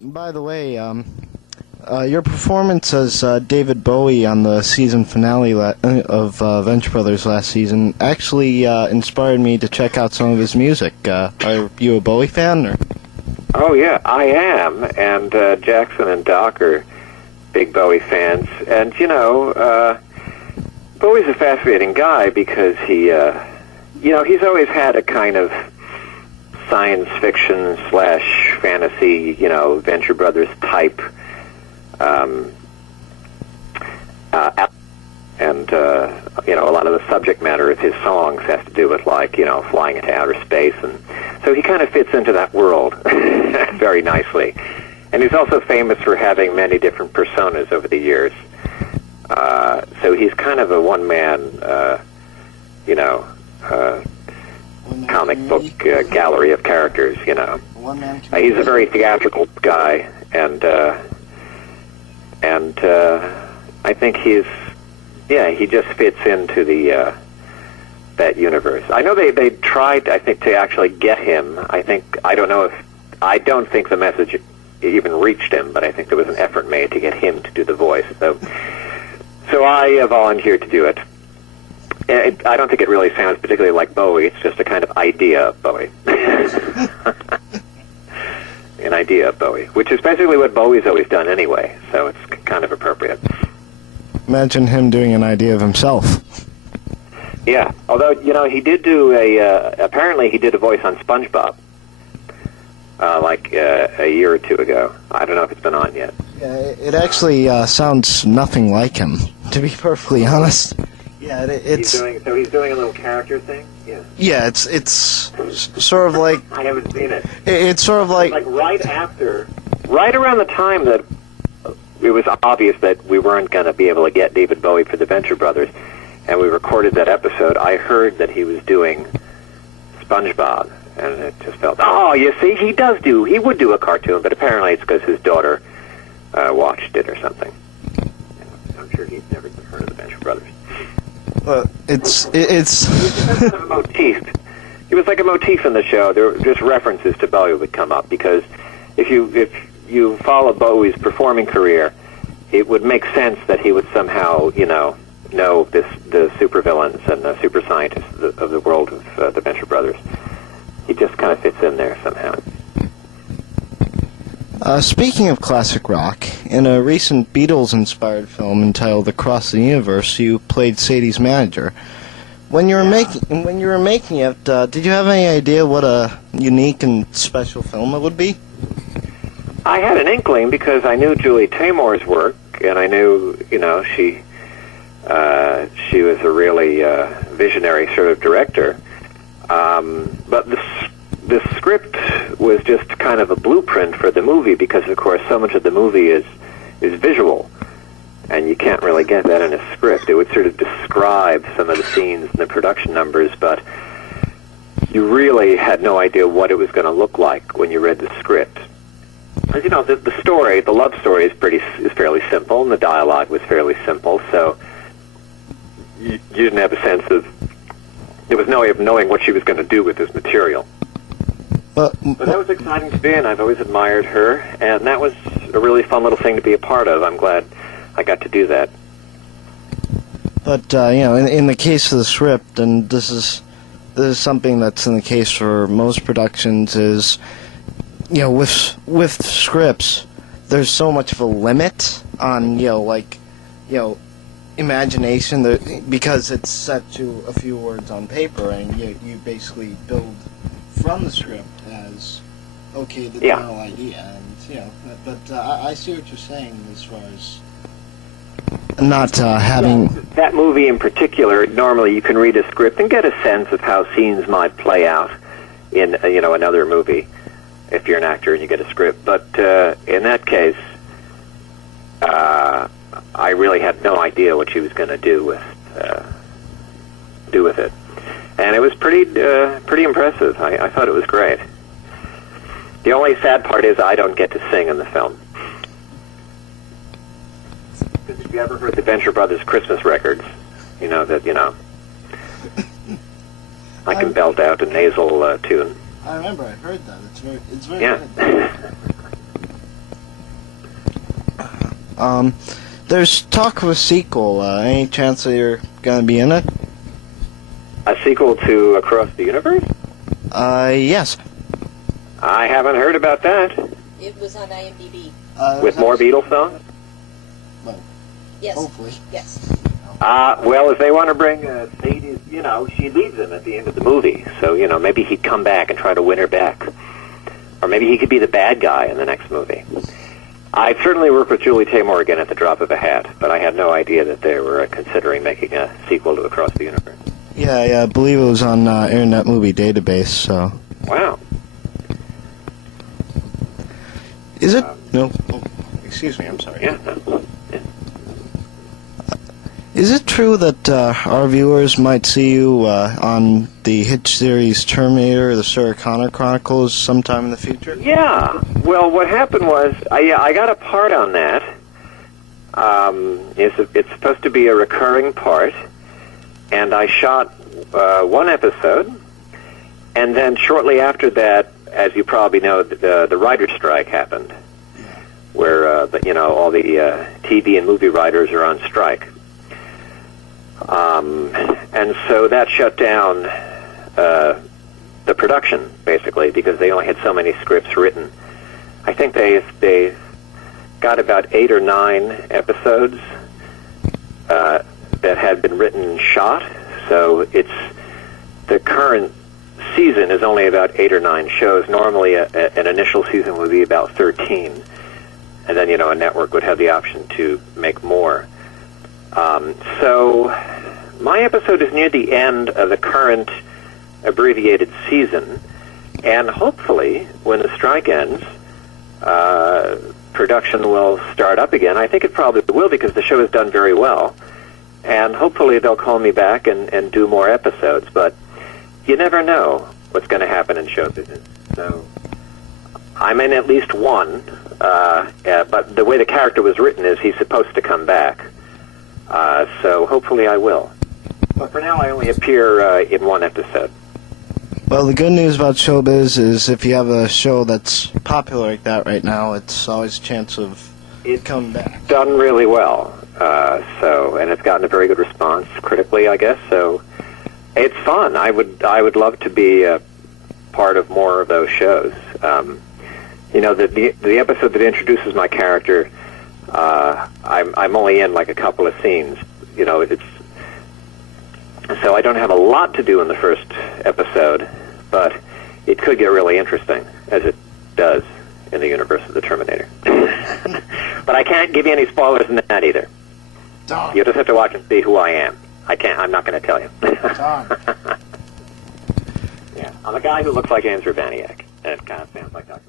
By the way, your performance as David Bowie on the season finale of Venture Brothers last season actually inspired me to check out some of his music. Are you a Bowie fan? Or? Oh, yeah, I am. And Jackson and Doc are big Bowie fans. And, Bowie's a fascinating guy because he's always had a kind of science fiction / fantasy, Venture Brothers type, and a lot of the subject matter of his songs has to do with flying into outer space, and so he kind of fits into that world very nicely. And he's also famous for having many different personas over the years. So he's kind of a one-man, comic book gallery of characters, He's a very theatrical guy, and I think he just fits into that universe. I know they tried, I think, to actually get him. I don't think the message even reached him, but I think there was an effort made to get him to do the voice. So I volunteered to do it. I don't think it really sounds particularly like Bowie. It's just a kind of idea of Bowie. An idea of Bowie, which is basically what Bowie's always done anyway, so it's kind of appropriate. Imagine him doing an idea of himself. Yeah, although, he did do apparently he did a voice on SpongeBob, a year or two ago. I don't know if it's been on yet. Yeah, it actually sounds nothing like him, to be perfectly honest. Yeah, it's... He's doing a little character thing? Yeah. Yeah, it's sort of like... I haven't seen it. It's sort of like... right around the time that it was obvious that we weren't going to be able to get David Bowie for the Venture Brothers, and we recorded that episode, I heard that he was doing SpongeBob, and it just felt, you see, he would do a cartoon, but apparently it's because his daughter watched it or something. I'm sure he's never heard of the Venture Brothers. It's kind of a motif. It was like a motif in the show. There were just references to Bowie would come up, because if you follow Bowie's performing career, it would make sense that he would somehow, know the supervillains and the super scientists of the world of the Venture Brothers. He just kind of fits in there somehow. Speaking of classic rock, in a recent Beatles-inspired film entitled Across the Universe, you played Sadie's manager. When you were making it, did you have any idea what a unique and special film it would be? I had an inkling because I knew Julie Taymor's work, and I knew, she was a really visionary sort of director. But the script was just kind of a blueprint for the movie, because of course so much of the movie is visual, and you can't really get that in a script. It would sort of describe some of the scenes and the production numbers, but you really had no idea what it was going to look like when you read the script. As the story, the love story is fairly simple, and the dialogue was fairly simple, so you didn't have a sense of, there was no way of knowing what she was going to do with this material. But that was exciting to be in. I've always admired her, and that was a really fun little thing to be a part of. I'm glad I got to do that. But in the case of the script, and this is something that's in the case for most productions, is with scripts, there's so much of a limit on imagination, because it's set to a few words on paper, and you basically build from the script as the general idea, and but I see what you're saying as far as not having that movie in particular. Normally, you can read a script and get a sense of how scenes might play out in another movie if you're an actor and you get a script. But in that case, I really had no idea what she was going to do with it. And it was pretty impressive. I thought it was great. The only sad part is I don't get to sing in the film. Because if you ever heard the Venture Brothers Christmas records, I can belt out a nasal tune. I remember I heard that. It's very good. There's talk of a sequel. Any chance that you're going to be in it? A sequel to Across the Universe? Yes. I haven't heard about that. It was on IMDb. With more Beatles songs? Well, Yes. hopefully. Yes. Well, if they want to bring Sadie, she leaves him at the end of the movie. So, maybe he'd come back and try to win her back. Or maybe he could be the bad guy in the next movie. I'd certainly work with Julie Taymor again at the drop of a hat, but I had no idea that they were considering making a sequel to Across the Universe. Yeah, I believe it was on Internet Movie Database, so... Wow. Is it? No. Oh, excuse me, I'm sorry. Yeah. No. Is it true that our viewers might see you on the hit series Terminator, the Sarah Connor Chronicles, sometime in the future? Yeah. Well, what happened was, I got a part on that. It's supposed to be a recurring part, and I shot one episode, and then shortly after that, as you probably know, the writer's strike happened, where all the TV and movie writers are on strike. And so that shut down the production, basically, because they only had so many scripts written. I think they got about 8 or 9 episodes that had been written and shot. So the current season is only about 8 or 9 shows. Normally, an initial season would be about 13, and then a network would have the option to make more. So my episode is near the end of the current abbreviated season, and hopefully, when the strike ends, production will start up again. I think it probably will, because the show has done very well, and hopefully they'll call me back and do more episodes, but you never know what's going to happen in show business. So I'm in at least one, but the way the character was written is he's supposed to come back. So hopefully I will. But for now, I only appear in one episode. Well, the good news about showbiz is if you have a show that's popular like that right now, it's always a chance of it coming back. Done really well. And it's gotten a very good response critically, I guess. So it's fun. I would love to be a part of more of those shows. The episode that introduces my character, I'm only in like a couple of scenes. So I don't have a lot to do in the first episode, but it could get really interesting, as it does in the universe of the Terminator. But I can't give you any spoilers in that either. Darn. You'll just have to watch and see who I am. I'm not going to tell you. Darn. Yeah, I'm a guy who looks like Urbaniak, and it kind of sounds like Dr.